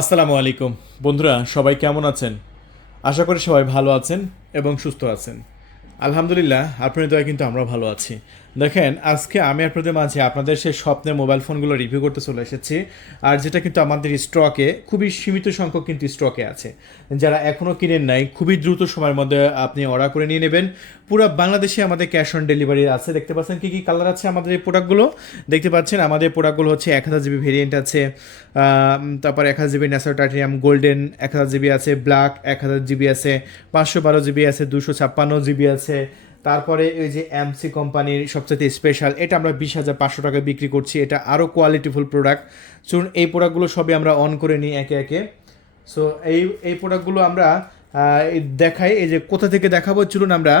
আসসালামু আলাইকুম। বন্ধুরা, সবাই কেমন আছেন? আশা করি সবাই ভালো আছেন এবং সুস্থ আছেন। আলহামদুলিল্লাহ আপনাদের দয়া কিন্তু আমরা ভালো আছি। দেখেন, আজকে আমি আপনাদের মাঝে আপনাদের সেই স্বপ্নের মোবাইল ফোনগুলো রিভিউ করতে চলে এসেছি। আর যেটা কিন্তু আমাদের স্টকে খুবই সীমিত সংখ্যক কিন্তু স্টকে আছে। যারা এখনও কিনেন নাই, খুবই দ্রুত সময়ের মধ্যে আপনি অর্ডার করে নিয়ে নেবেন। পুরো বাংলাদেশে আমাদের ক্যাশ অন ডেলিভারি আছে। দেখতে পাচ্ছেন কী কী কালার আছে আমাদের এই প্রোডাক্টগুলো দেখতে পাচ্ছেন, আমাদের প্রোডাক্টগুলো হচ্ছে এক হাজার জিবি ভেরিয়েন্ট আছে। তারপর এক হাজার জিবি ন্যাসো টাইটেনিয়াম গোল্ডেন এক হাজার জিবি আছে। ব্ল্যাক এক হাজার জিবি আছে। পাঁচশো বারো জিবি আছে। দুশো ছাপ্পান্ন জিবি আছে। তারপরে ওই যে এমসি কোম্পানির সবচেয়ে স্পেশাল এটা আমরা বিশ হাজার পাঁচশো টাকা বিক্রি করছি। এটা আরও কোয়ালিটিফুল প্রোডাক্ট চলুন, এই প্রোডাক্টগুলো সবই আমরা অন করে নিই একে একে। সো এই এই প্রোডাক্টগুলো আমরা দেখাই, এই যে কোথা থেকে দেখাবো? চলুন আমরা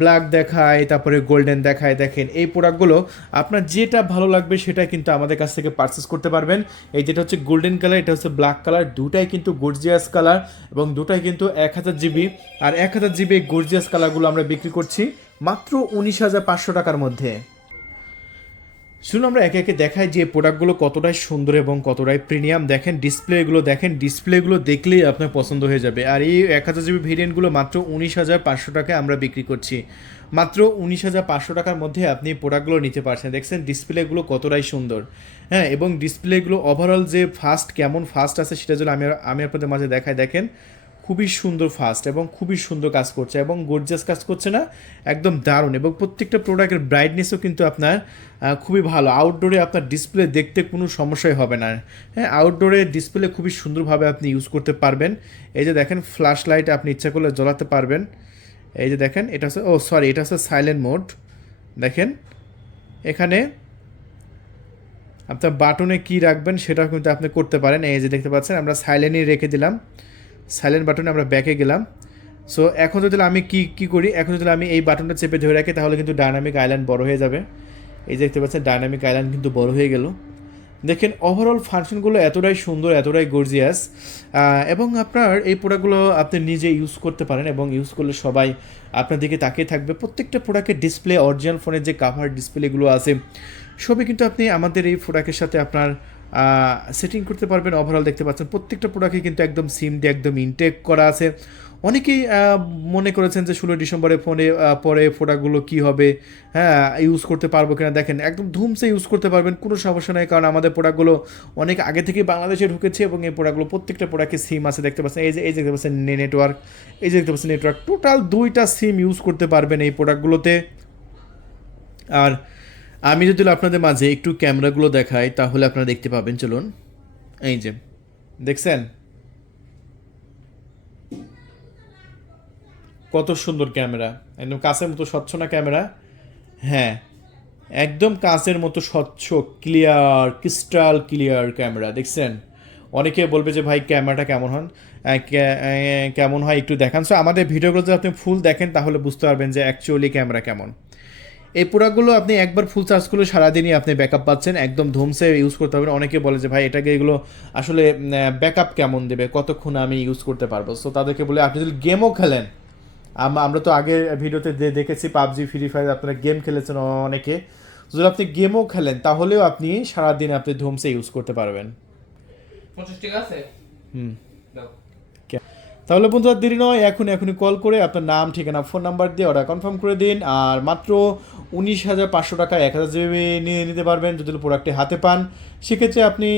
ব্ল্যাক দেখায় তারপরে গোল্ডেন দেখায় দেখেন, এই প্রোডাক্টগুলো আপনার যেটা ভালো লাগবে সেটা কিন্তু আমাদের কাছ থেকে পারচেস করতে পারবেন। এই যেটা হচ্ছে গোল্ডেন কালার এটা হচ্ছে ব্ল্যাক কালার দুটাই কিন্তু গর্জিয়াস কালার এবং দুটাই কিন্তু এক হাজার জিবি আর এক হাজার জিবি গর্জিয়াস কালারগুলো আমরা বিক্রি করছি মাত্র উনিশ হাজার পাঁচশো টাকার মধ্যে। শুনুন, আমরা একে একে দেখাই যে প্রোডাক্টগুলো কতটাই সুন্দর এবং কতটাই প্রিমিয়াম দেখেন ডিসপ্লেগুলো দেখেন ডিসপ্লেগুলো দেখলেই আপনার পছন্দ হয়ে যাবে। আর এই এক হাজার জিবি ভেরিয়েন্টগুলো মাত্র উনিশ হাজার পাঁচশো টাকায় আমরা বিক্রি করছি। মাত্র উনিশ হাজার পাঁচশো টাকার মধ্যে আপনি প্রোডাক্টগুলো নিতে পারছেন। দেখছেন ডিসপ্লেগুলো কতটাই সুন্দর। হ্যাঁ এবং ডিসপ্লেগুলো ওভারঅল যে ফাস্ট কেমন ফাস্ট আছে সেটা যদি আমি আমি আপনাদের মাঝে দেখাই, দেখেন খুবই সুন্দর ফাস্ট এবং খুবই সুন্দর কাজ করছে এবং গর্জিয়াস কাজ করছে না? একদম দারুণ এবং প্রত্যেকটা প্রোডাক্টের ব্রাইটনেসও কিন্তু আপনার খুবই ভালো। আউটডোরে আপনার ডিসপ্লে দেখতে কোনো সমস্যাই হবে না। হ্যাঁ আউটডোরে ডিসপ্লে খুবই সুন্দরভাবে আপনি ইউজ করতে পারবেন। এই যে দেখেন ফ্ল্যাশ লাইট আপনি ইচ্ছা করলে জ্বলাতে পারবেন। এই যে দেখেন, এটা হচ্ছে, ও সরি এটা হচ্ছে সাইলেন্ট মোড দেখেন, এখানে আপনার বাটনে কি রাখবেন সেটাও কিন্তু আপনি করতে পারেন। এই যে দেখতে পাচ্ছেন, আমরা সাইলেন্টই রেখে দিলাম। সাইলেন্ট বাটনে আমরা ব্যাকে গেলাম। সো এখন যদি আমি কি কি করি? এখন যদি আমি এই বাটনটা চেপে ধরে রাখি, তাহলে কিন্তু ডায়নামিক আইল্যান্ড বড় হয়ে যাবে। এই দেখতে পাচ্ছেন ডায়নামিক আইল্যান্ড কিন্তু বড় হয়ে গেল। দেখেন ওভারঅল ফাংশনগুলো এতটাই সুন্দর, এতটাই গর্জিয়াস এবং আপনার এই প্রোডাক্টগুলো আপনি নিজে ইউজ করতে পারেন এবং ইউজ করলে সবাই আপনার দিকে তাকিয়ে থাকবে। প্রত্যেকটা প্রোডাক্টের ডিসপ্লে অরিজিনাল ফোনের যে কাভার ডিসপ্লেগুলো আছে, সবই কিন্তু আপনি আমাদের এই প্রোডাক্টের সাথে আপনার সেটিং করতে পারবেন ওভারঅল দেখতে পাচ্ছেন। প্রত্যেকটা প্রোডাক্টে কিন্তু একদম সিম দিয়ে একদম ইনটেক করা আছে। অনেকেই মনে করেছেন যে ষোলোই ডিসেম্বরে ফোনে পরে প্রোডাক্টগুলো কী হবে হ্যাঁ ইউজ করতে পারব কিনা দেখেন। একদম ধুমসে ইউজ করতে পারবেন, কোনো সমস্যা নেই, কারণ আমাদের প্রোডাক্টগুলো অনেক আগে থেকেই বাংলাদেশে ঢুকেছে এবং এই প্রোডাক্টগুলো প্রত্যেকটা প্রোডাক্টে সিম আছে, দেখতে পাচ্ছেন। এই যে, এই দেখতে পাচ্ছেন নেটওয়ার্ক এই যে দেখতে পাচ্ছেন নেটওয়ার্ক টোটাল দুইটা সিম ইউজ করতে পারবেন এই প্রোডাক্টগুলোতে আর আমি যদি আপনাদের মাঝে একটু ক্যামেরাগুলো দেখাই, তাহলে আপনারা দেখতে পাবেন। চলুন। এই যে, দেখছেন? কত সুন্দর ক্যামেরা। একদম কাছের মতো স্বচ্ছ না ক্যামেরা? হ্যাঁ একদম কাঁচের মতো স্বচ্ছ ক্লিয়ার ক্রিস্টাল ক্লিয়ার ক্যামেরা, দেখছেন? অনেকে বলবে যে, ভাই, ক্যামেরাটা কেমন হন? কেমন হয় একটু দেখান। সো আমাদের ভিডিওগুলো যদি আপনি ফুল দেখেন, তাহলে বুঝতে পারবেন যে অ্যাকচুয়ালি ক্যামেরা কেমন। এই প্রোডাক্টগুলো আপনি একবার ফুল চার্জ করলে সারাদিনই আপনি ব্যাকআপ পাচ্ছেন। একদম ধুমসে ইউজ করতে পারবেন অনেকে বলে যে ভাই এটাকে এগুলো আসলে ব্যাকআপ কেমন দেবে? কতক্ষণ আমি ইউজ করতে পারব? সো তাদেরকে বলে আপনি যদি গেমও খেলেন আমরা তো আগের ভিডিওতে দেখেছি পাবজি ফ্রি ফায়ার আপনারা গেম খেলেছেন অনেকে। যদি আপনি গেমও খেলেন তাহলেও আপনি সারাদিন আপনি ধুমসে ইউজ করতে পারবেন। আছে? হুম। তাহলে বন্ধুরা দেরি নয়। এখন এখনই কল করে আপনার নাম ঠিকানা ফোন নাম্বার দিয়ে অর্ডার কনফার্ম করে দিন। আর মাত্র উনিশ হাজার পাঁচশো টাকা, এক হাজার জিবি নিয়ে নিতে পারবেন যদি প্রোডাক্টে হাতে পান। সেক্ষেত্রে আপনি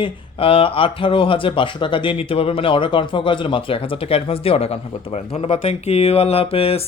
আঠারো হাজার পাঁচশো টাকা দিয়ে নিতে পারবেন। মানে অর্ডার কনফার্ম করার জন্য মাত্র এক হাজার টাকা অ্যাডভান্স দিয়ে অর্ডার কনফার্ম করতে পারেন। ধন্যবাদ থ্যাংক ইউ আল্লাহ হাফেজ।